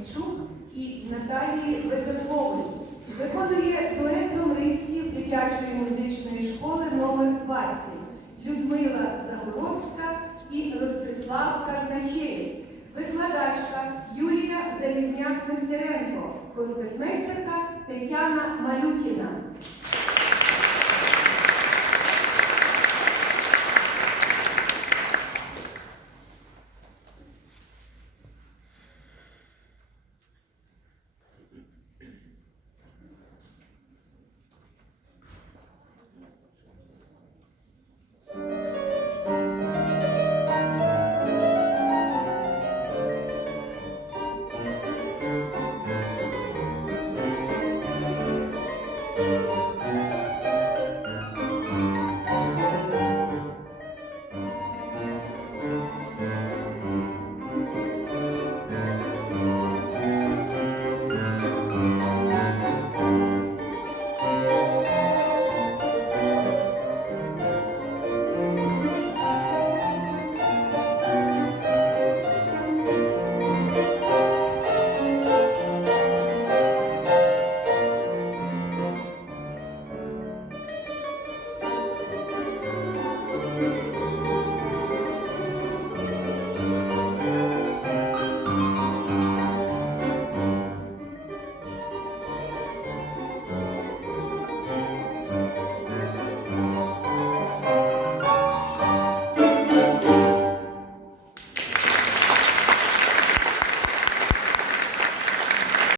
Пінчук і Наталії Безеркової. Виконує дует товариствів дитячої музичної школи номер 20 Людмила Загоровська і Ростислав Казначеєв. Викладачка Юлія Залізняк-Нестеренко, концертмейстерка Тетяна Малюкіна.